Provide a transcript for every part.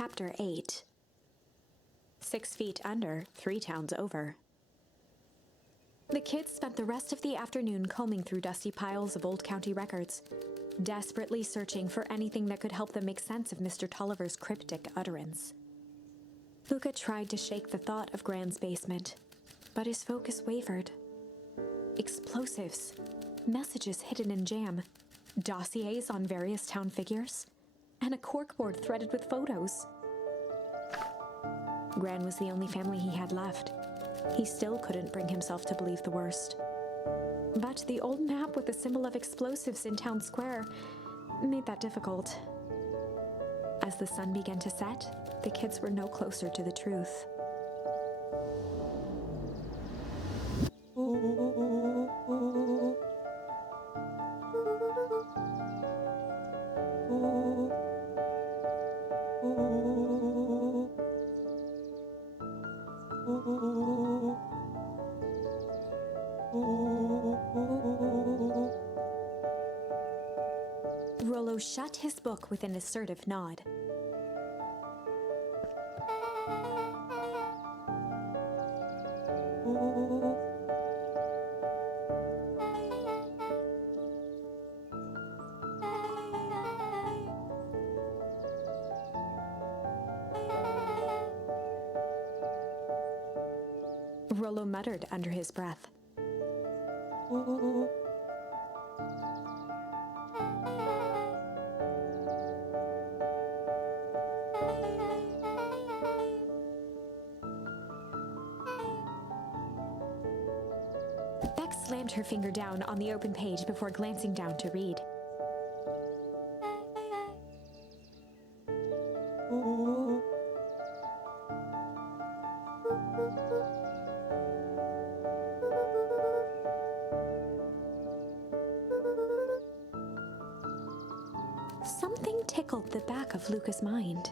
Chapter 8. 6 feet under, 3 towns over. The kids spent the rest of the afternoon combing through dusty piles of old county records, desperately searching for anything that could help them make sense of Mr. Tolliver's cryptic utterance. Luca tried to shake the thought of Gran's basement, but his focus wavered. Explosives, messages hidden in jam, dossiers on various town figures, and a corkboard threaded with photos. Gran was the only family he had left. He still couldn't bring himself to believe the worst. But the old map with the symbol of explosives in town square made that difficult. As the sun began to set, the kids were no closer to the truth. Rollo shut his book with an assertive nod. Rollo muttered under his breath. Beck slammed her finger down on the open page before glancing down to read. Something tickled the back of Luca's mind.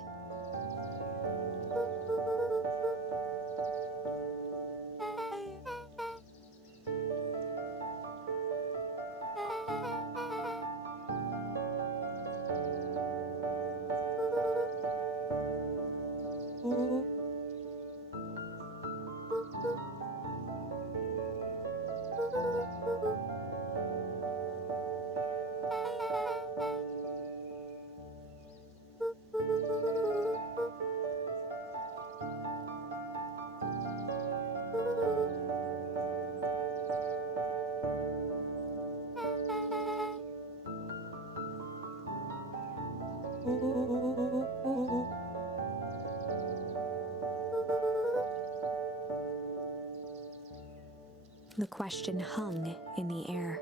The question hung in the air.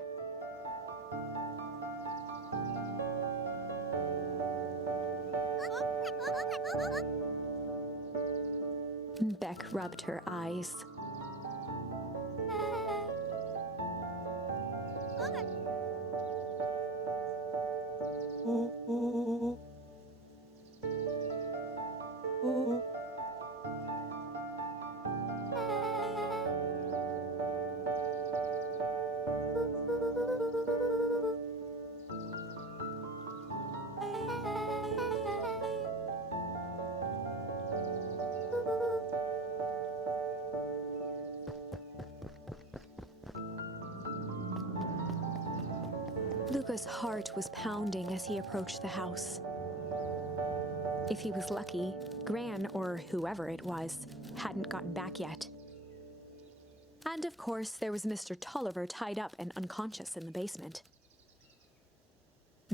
Beck rubbed her eyes. Luca's heart was pounding as he approached the house. If he was lucky, Gran, or whoever it was, hadn't gotten back yet. And of course, there was Mr. Tolliver tied up and unconscious in the basement.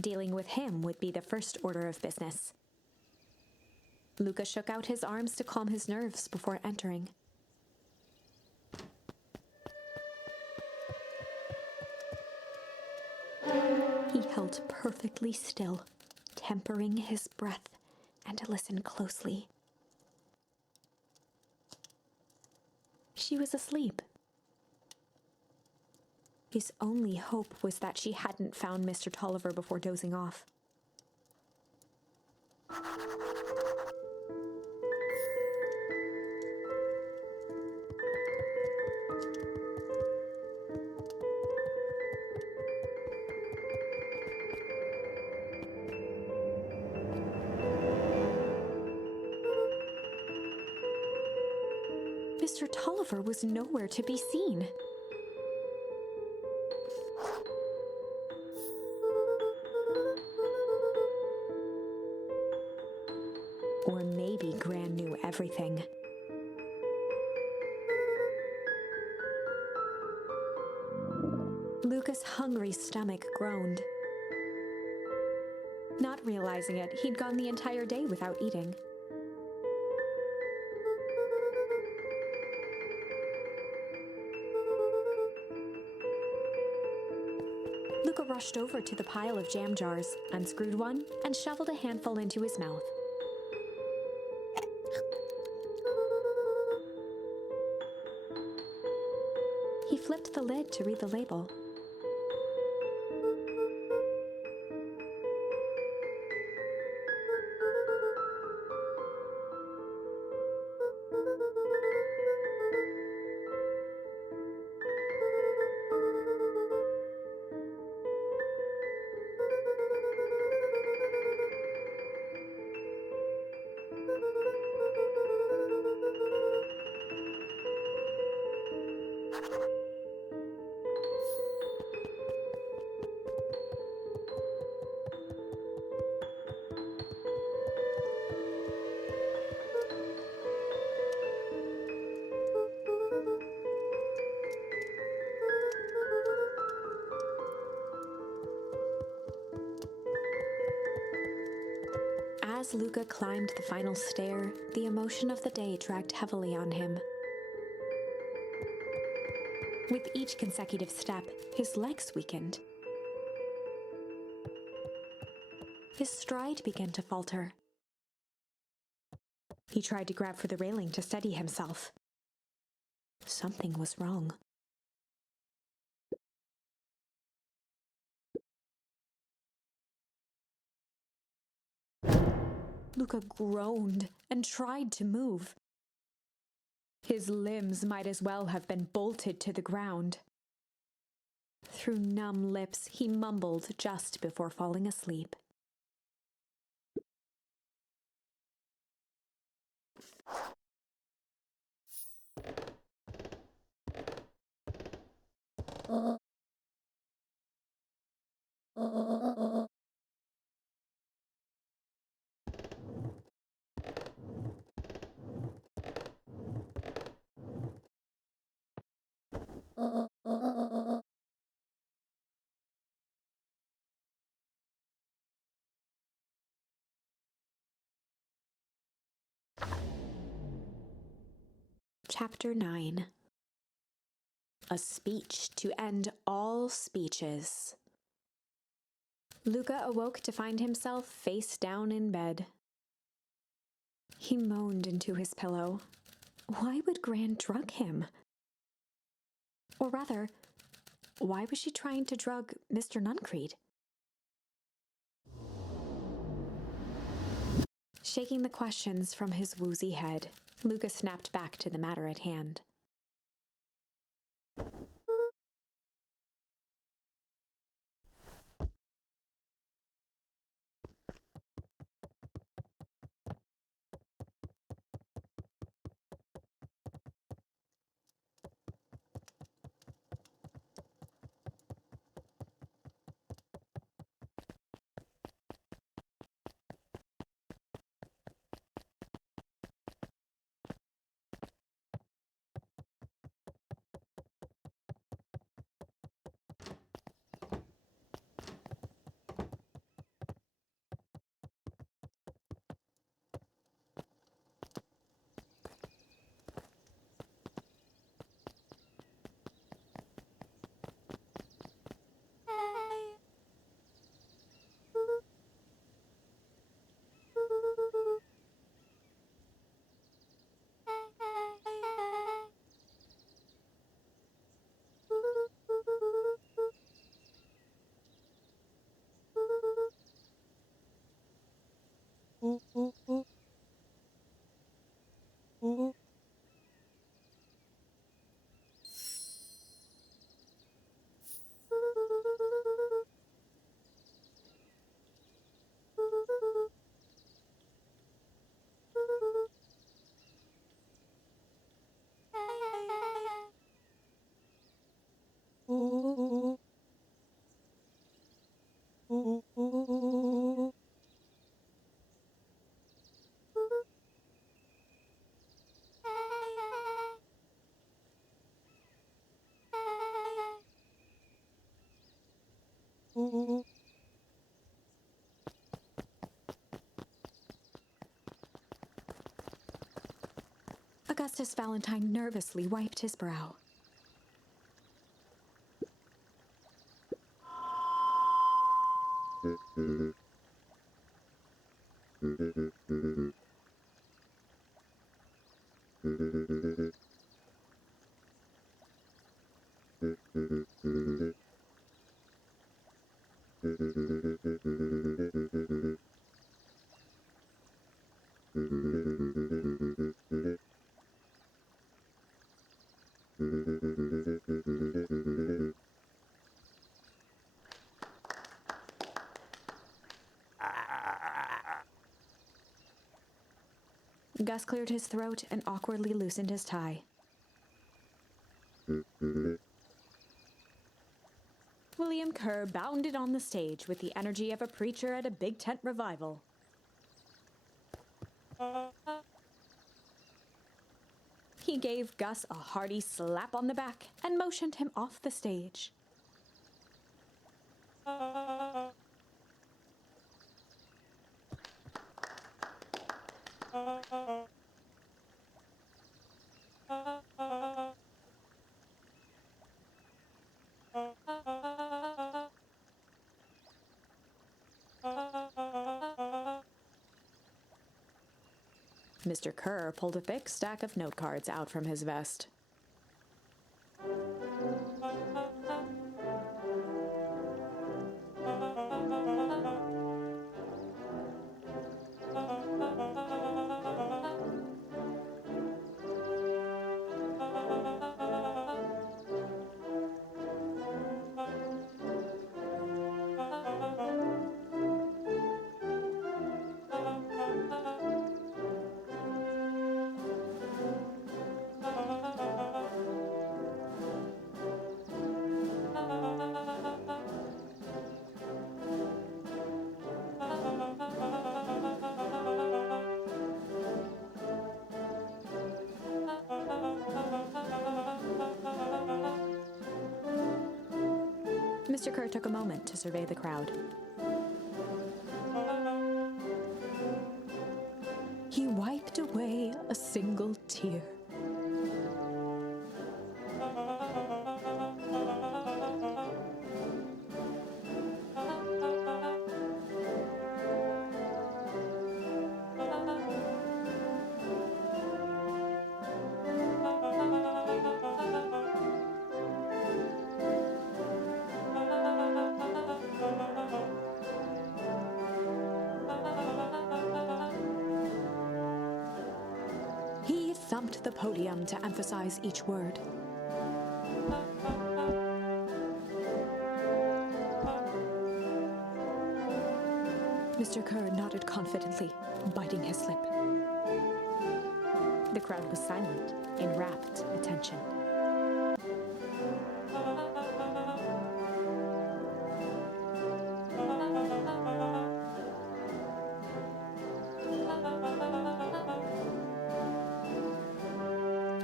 Dealing with him would be the first order of business. Luca shook out his arms to calm his nerves before entering. He held perfectly still, tempering his breath, and listened closely. She was asleep. His only hope was that she hadn't found Mr. Tolliver before dozing off. Mr. Tolliver was nowhere to be seen. Or maybe Gran knew everything. Luca's hungry stomach groaned. Not realizing it, he'd gone the entire day without eating. Luca rushed over to the pile of jam jars, unscrewed one, and shoveled a handful into his mouth. He flipped the lid to read the label. As Luca climbed the final stair, the emotion of the day dragged heavily on him. With each consecutive step, his legs weakened. His stride began to falter. He tried to grab for the railing to steady himself. Something was wrong. Luca groaned and tried to move. His limbs might as well have been bolted to the ground. Through numb lips, he mumbled just before falling asleep. Chapter 9. A speech to end all speeches. Luca awoke to find himself face down in bed. He moaned into his pillow. Why would Gran drug him? Or rather, why was she trying to drug Mr. Nuncreed? Shaking the questions from his woozy head, Luca snapped back to the matter at hand. Augustus Valentine nervously wiped his brow. Gus cleared his throat and awkwardly loosened his tie. William Kerr bounded on the stage with the energy of a preacher at a big tent revival. He gave Gus a hearty slap on the back and motioned him off the stage. Mr. Kerr pulled a thick stack of note cards out from his vest. Mr. Kerr took a moment to survey the crowd. He wiped away a single tear. He thumped the podium to emphasize each word. Mr. Kerr nodded confidently, biting his lip. The crowd was silent, in rapt attention.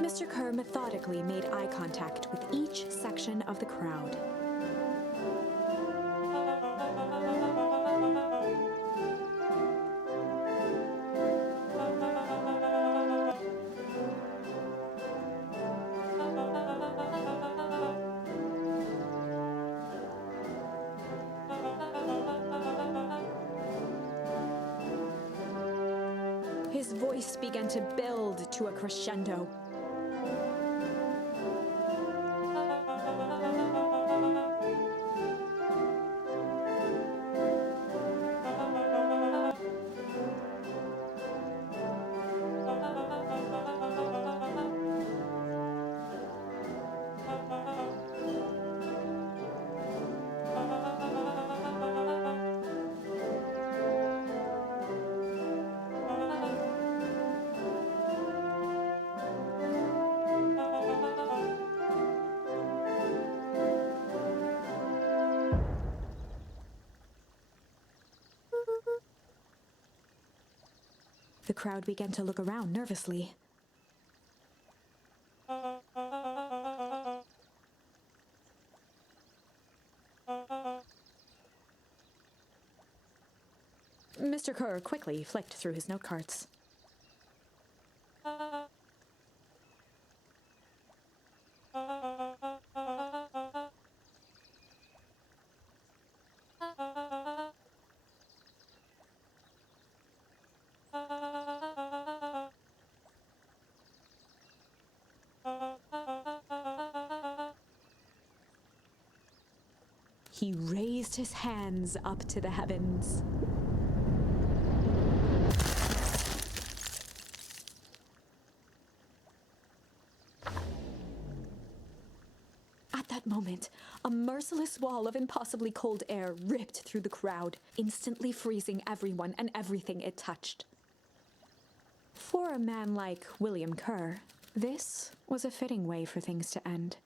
Mr. Kerr methodically made eye contact with each section of the crowd. His voice began to build to a crescendo. The crowd began to look around nervously. Mr. Kerr quickly flicked through his note cards. he raised his hands up to the heavens. At that moment, a merciless wall of impossibly cold air ripped through the crowd, instantly freezing everyone and everything it touched. For a man like William Kerr, this was a fitting way for things to end.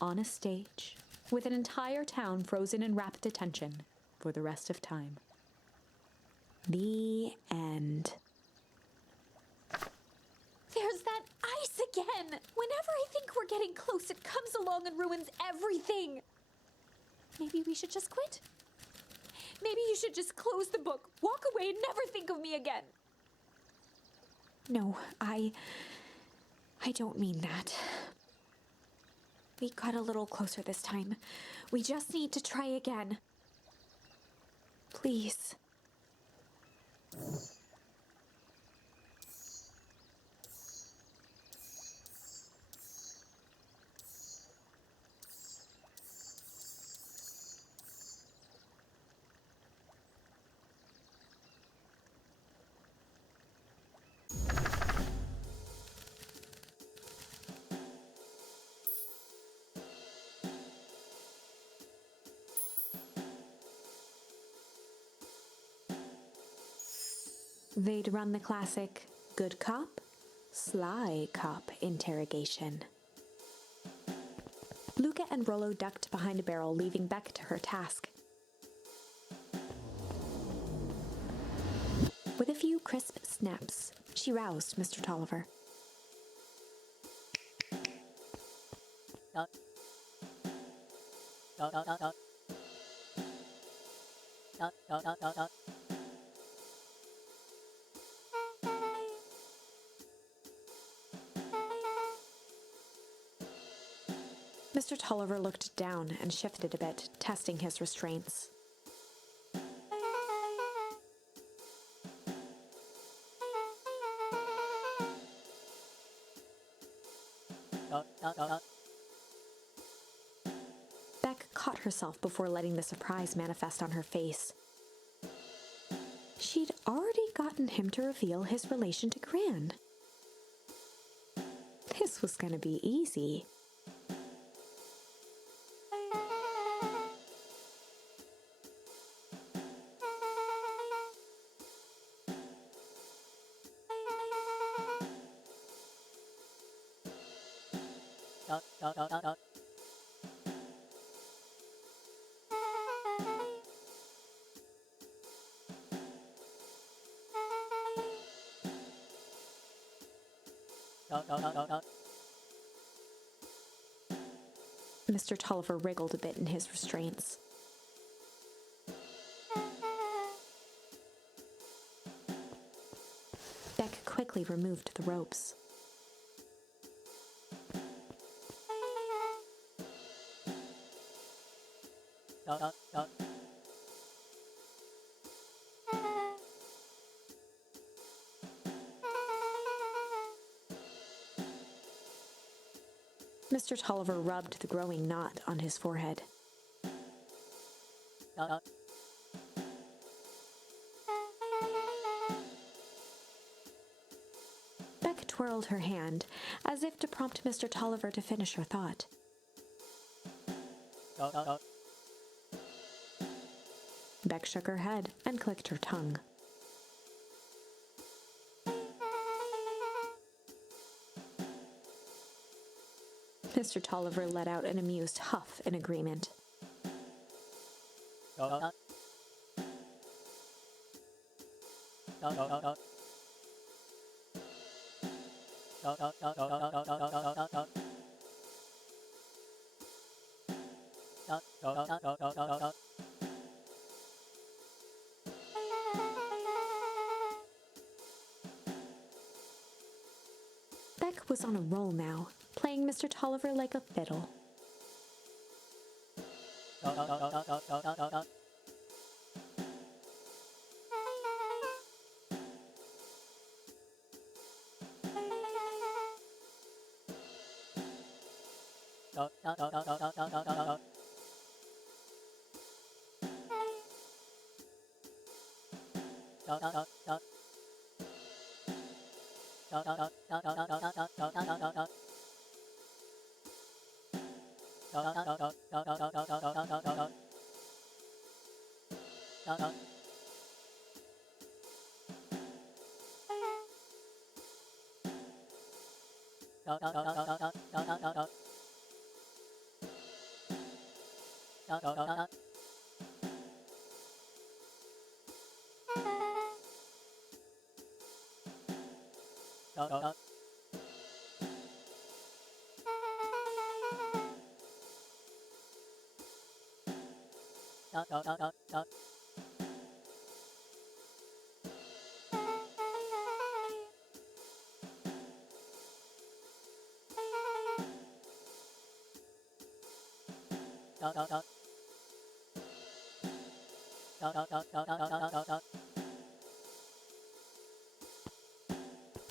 On a stage, with an entire town frozen in rapt attention for the rest of time. The end. There's that ice again! Whenever I think we're getting close, it comes along and ruins everything! Maybe we should just quit? Maybe you should just close the book, walk away, and never think of me again! No, I don't mean that. We got a little closer this time. We just need to try again. Please. They'd run the classic good cop, sly cop interrogation. Luca and Rollo ducked behind a barrel, leaving Beck to her task. With a few crisp snaps, she roused Mr. Tolliver. Mr. Tolliver looked down and shifted a bit, testing his restraints. Beck caught herself before letting the surprise manifest on her face. She'd already gotten him to reveal his relation to Gran. This was going to be easy. Mr. Tolliver wriggled a bit in his restraints. Beck quickly removed the ropes. Mr. Tolliver rubbed the growing knot on his forehead. Beck twirled her hand, as if to prompt Mr. Tolliver to finish her thought. Beck shook her head and clicked her tongue. Mr. Tolliver let out an amused huff in agreement. Beck was on a roll now, playing Mr. Tolliver like a fiddle.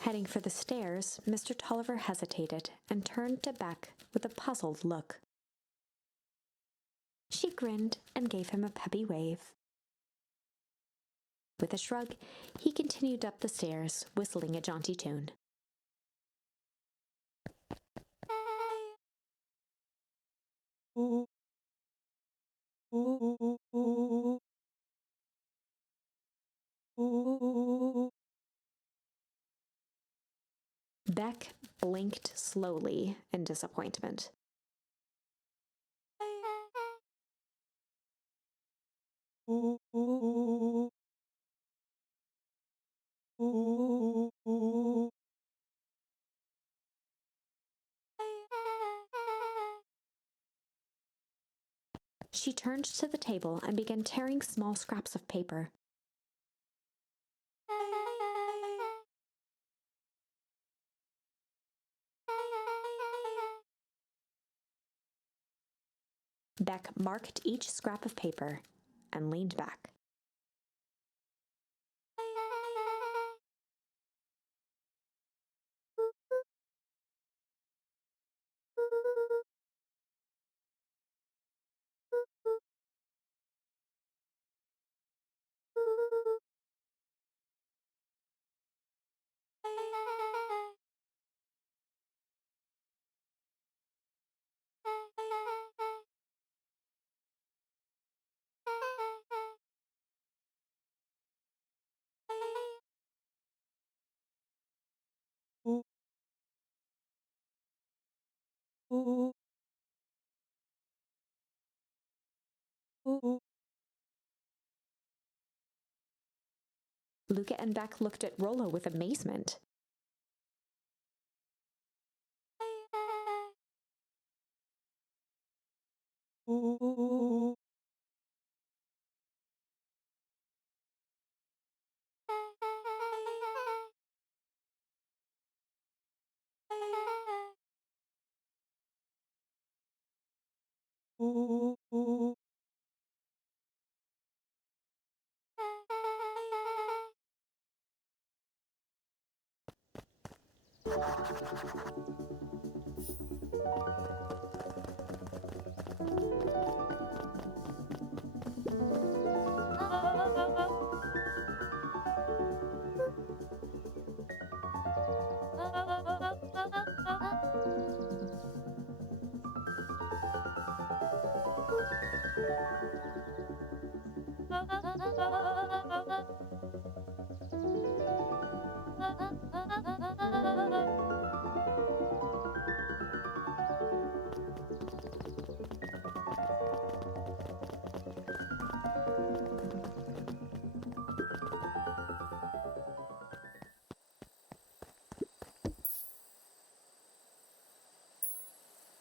Heading for the stairs, Mr. Tolliver hesitated and turned to Beck with a puzzled look. She grinned and gave him a peppy wave. With a shrug, he continued up the stairs, whistling a jaunty tune. Beck blinked slowly in disappointment. She turned to the table and began tearing small scraps of paper. Beck marked each scrap of paper and leaned back. Luca and Beck looked at Rollo with amazement.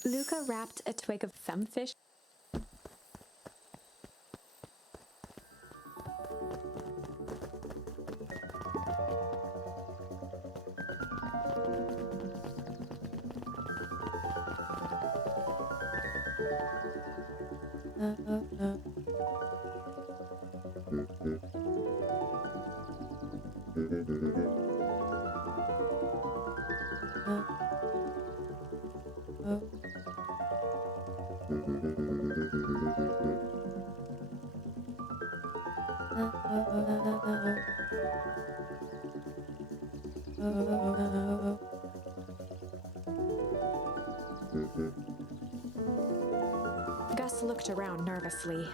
Luca wrapped a twig of thumbfish Gus looked around nervously.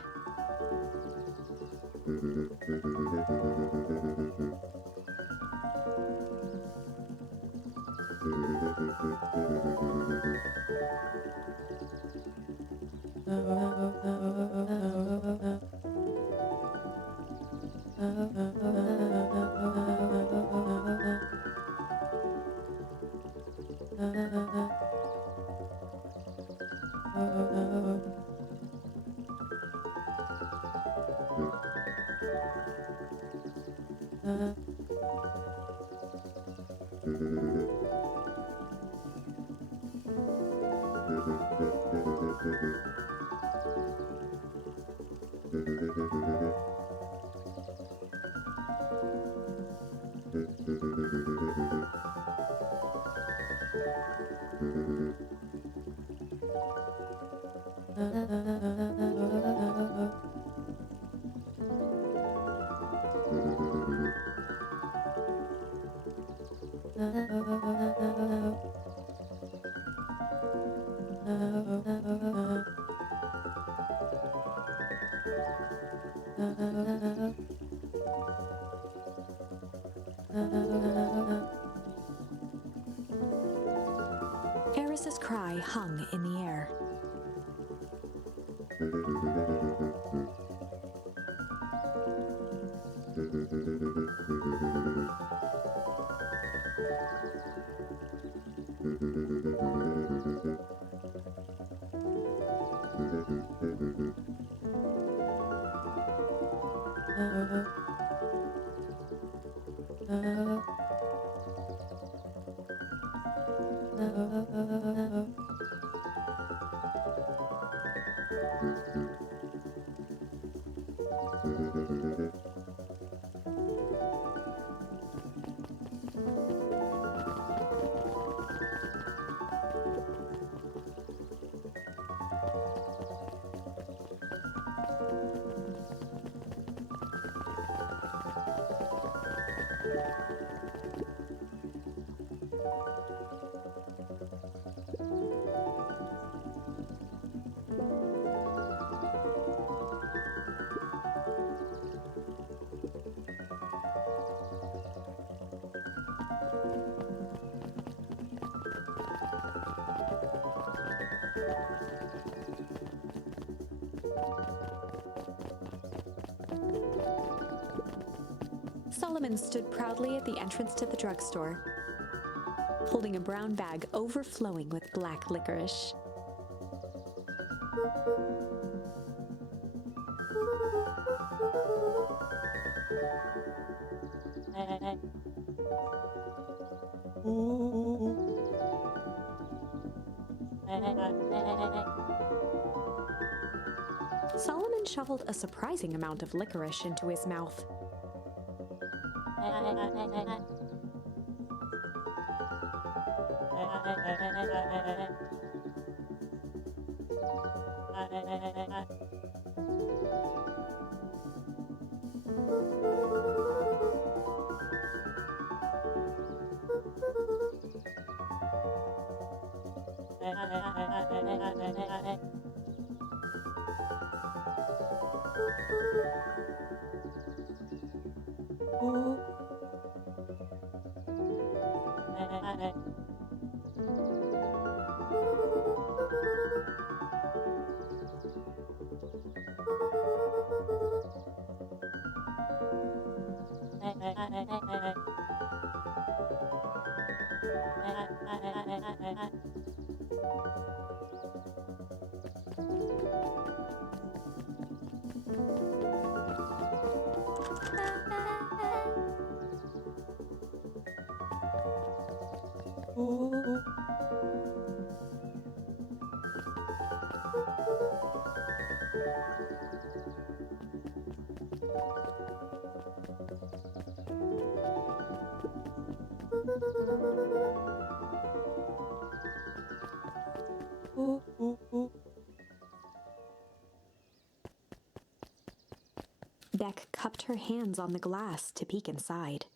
Eris's cry hung in the air. Solomon stood proudly at the entrance to the drugstore, holding a brown bag overflowing with black licorice. Solomon shoveled a surprising amount of licorice into his mouth. Beck cupped her hands on the glass to peek inside.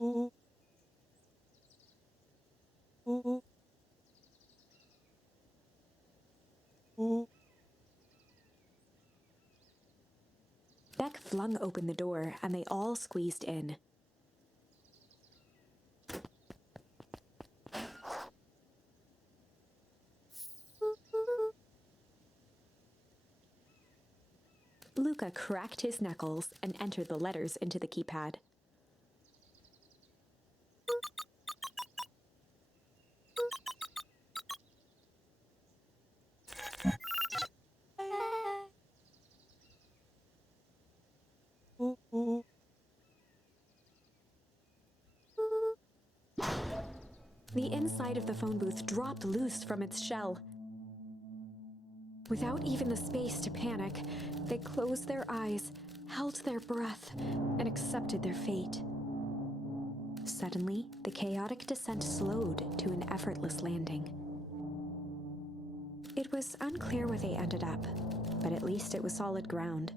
Beck flung open the door, and they all squeezed in. Luca cracked his knuckles and entered the letters into the keypad. The inside of the phone booth dropped loose from its shell. Without even the space to panic, they closed their eyes, held their breath, and accepted their fate. Suddenly, the chaotic descent slowed to an effortless landing. It was unclear where they ended up, but at least it was solid ground.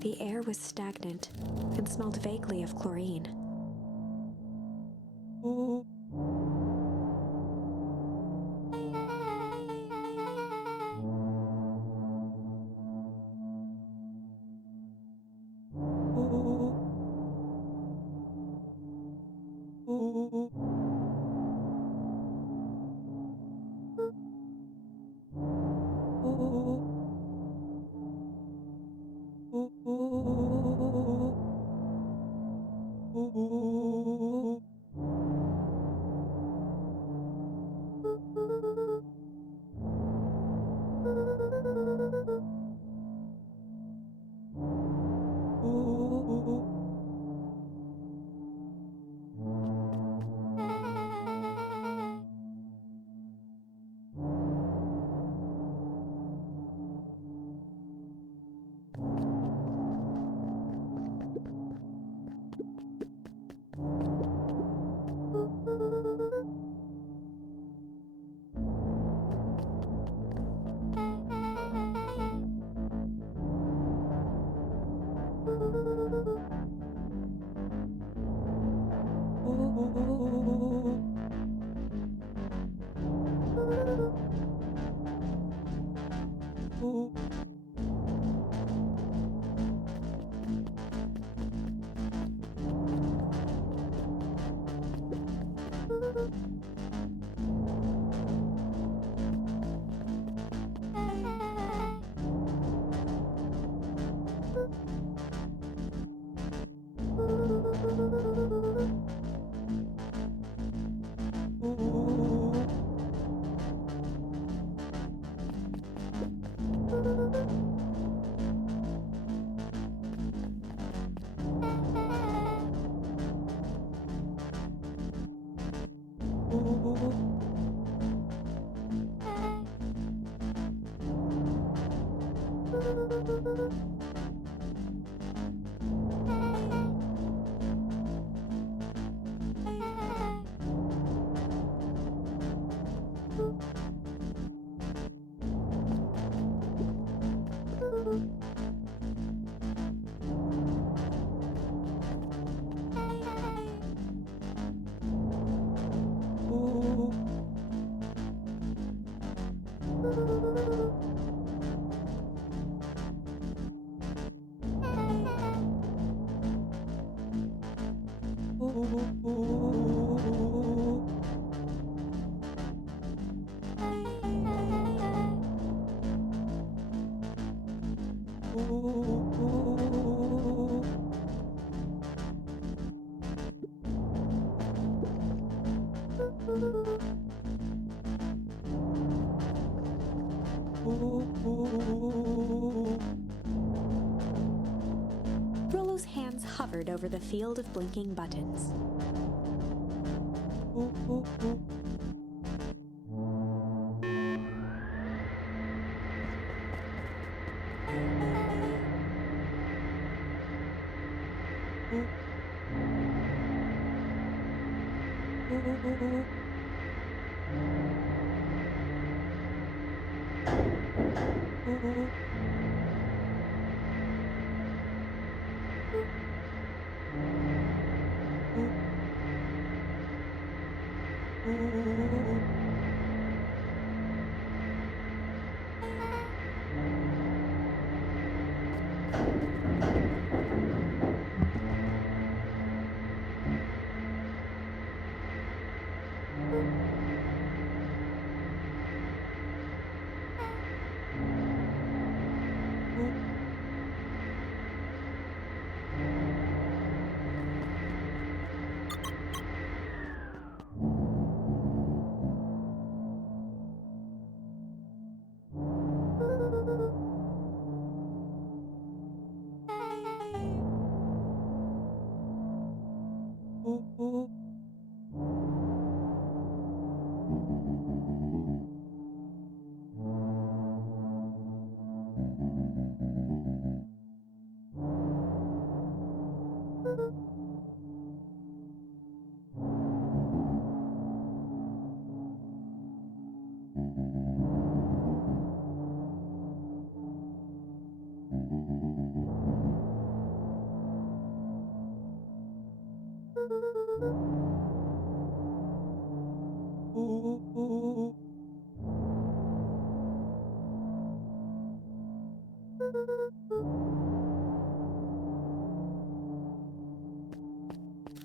The air was stagnant and smelled vaguely of chlorine. Rollo's hands hovered over the field of blinking buttons.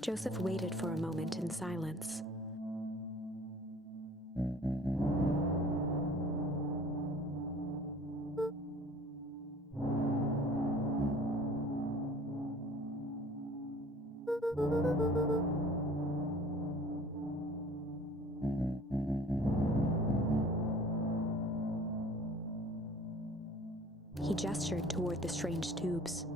Joseph waited for a moment in silence. He gestured toward the strange tubes.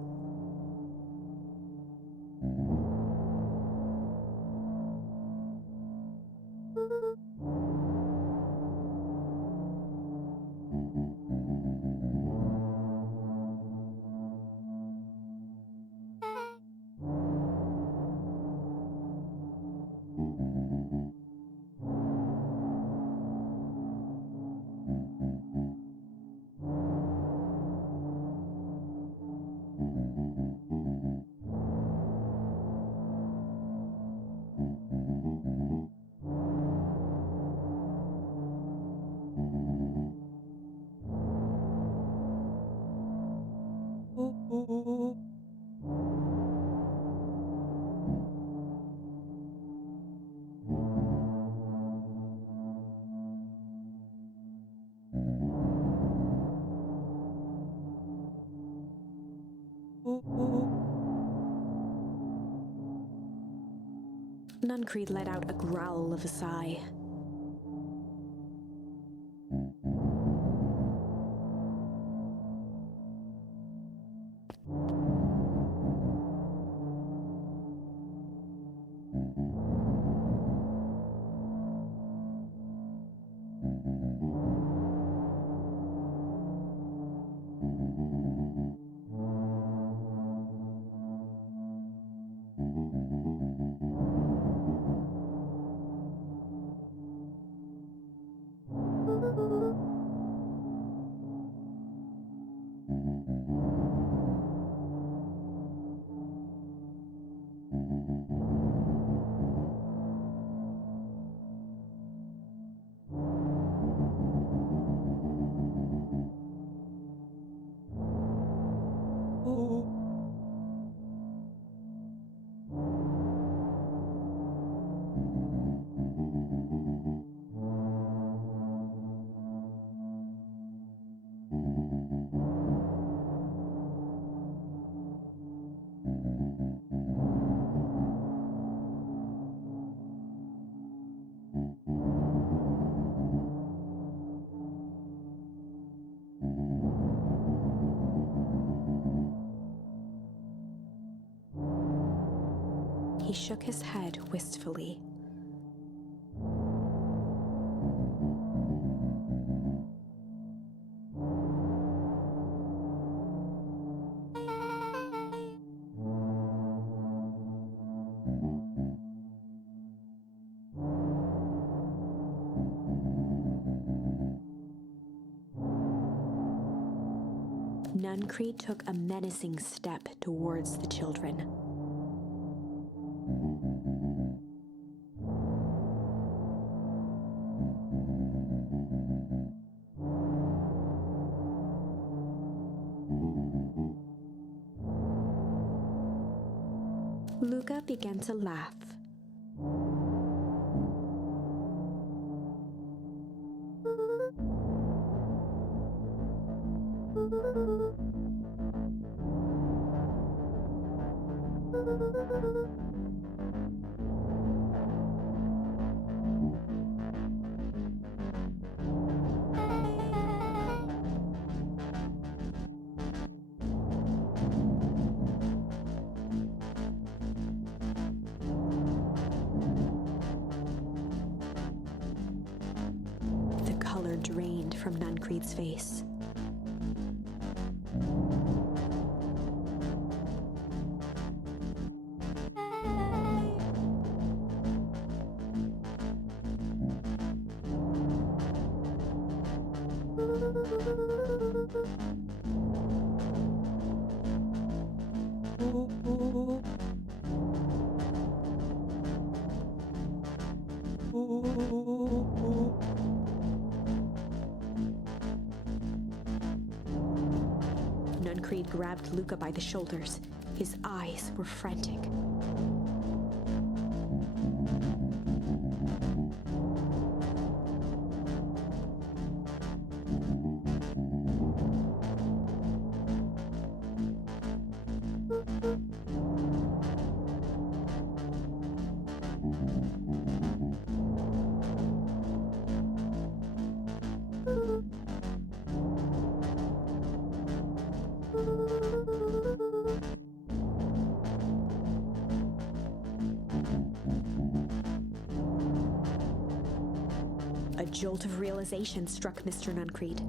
Nuncreed let out a growl of a sigh. He shook his head wistfully. Nuncreed took a menacing step towards the children. Luca began to laugh. The color drained from Nuncreed's face. Nuncreed grabbed Luca by the shoulders. His eyes were frantic. A jolt of realization struck Mr. Nuncreed.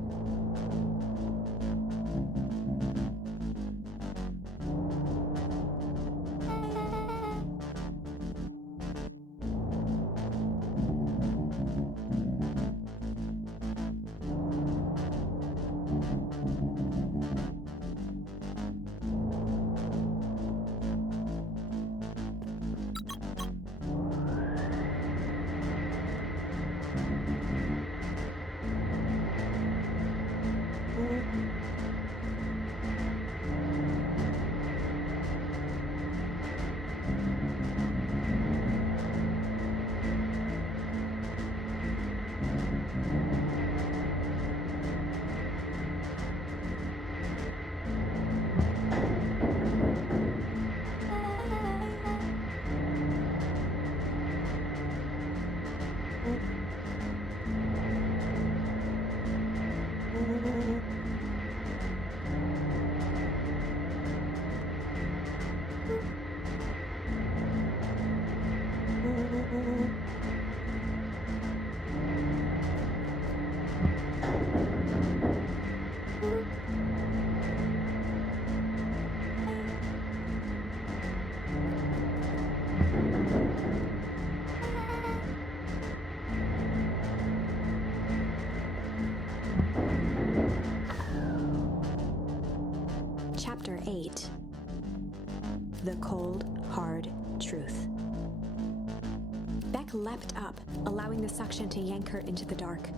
Chapter 8. The Cold, Hard Truth. Beck leapt up, allowing the suction to yank her into the dark.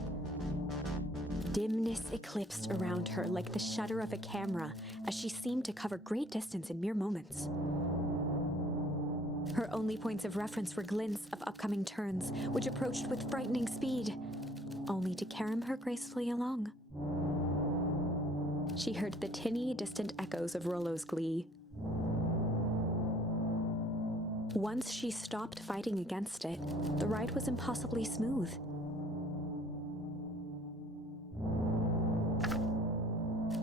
Dimness eclipsed around her like the shutter of a camera as she seemed to cover great distance in mere moments. Her only points of reference were glints of upcoming turns, which approached with frightening speed, only to carry her gracefully along. She heard the tinny, distant echoes of Rollo's glee. Once she stopped fighting against it, the ride was impossibly smooth.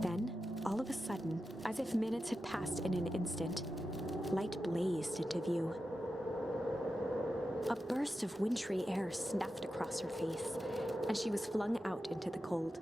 Then, all of a sudden, as if minutes had passed in an instant, light blazed into view. A burst of wintry air snuffed across her face, and she was flung out into the cold.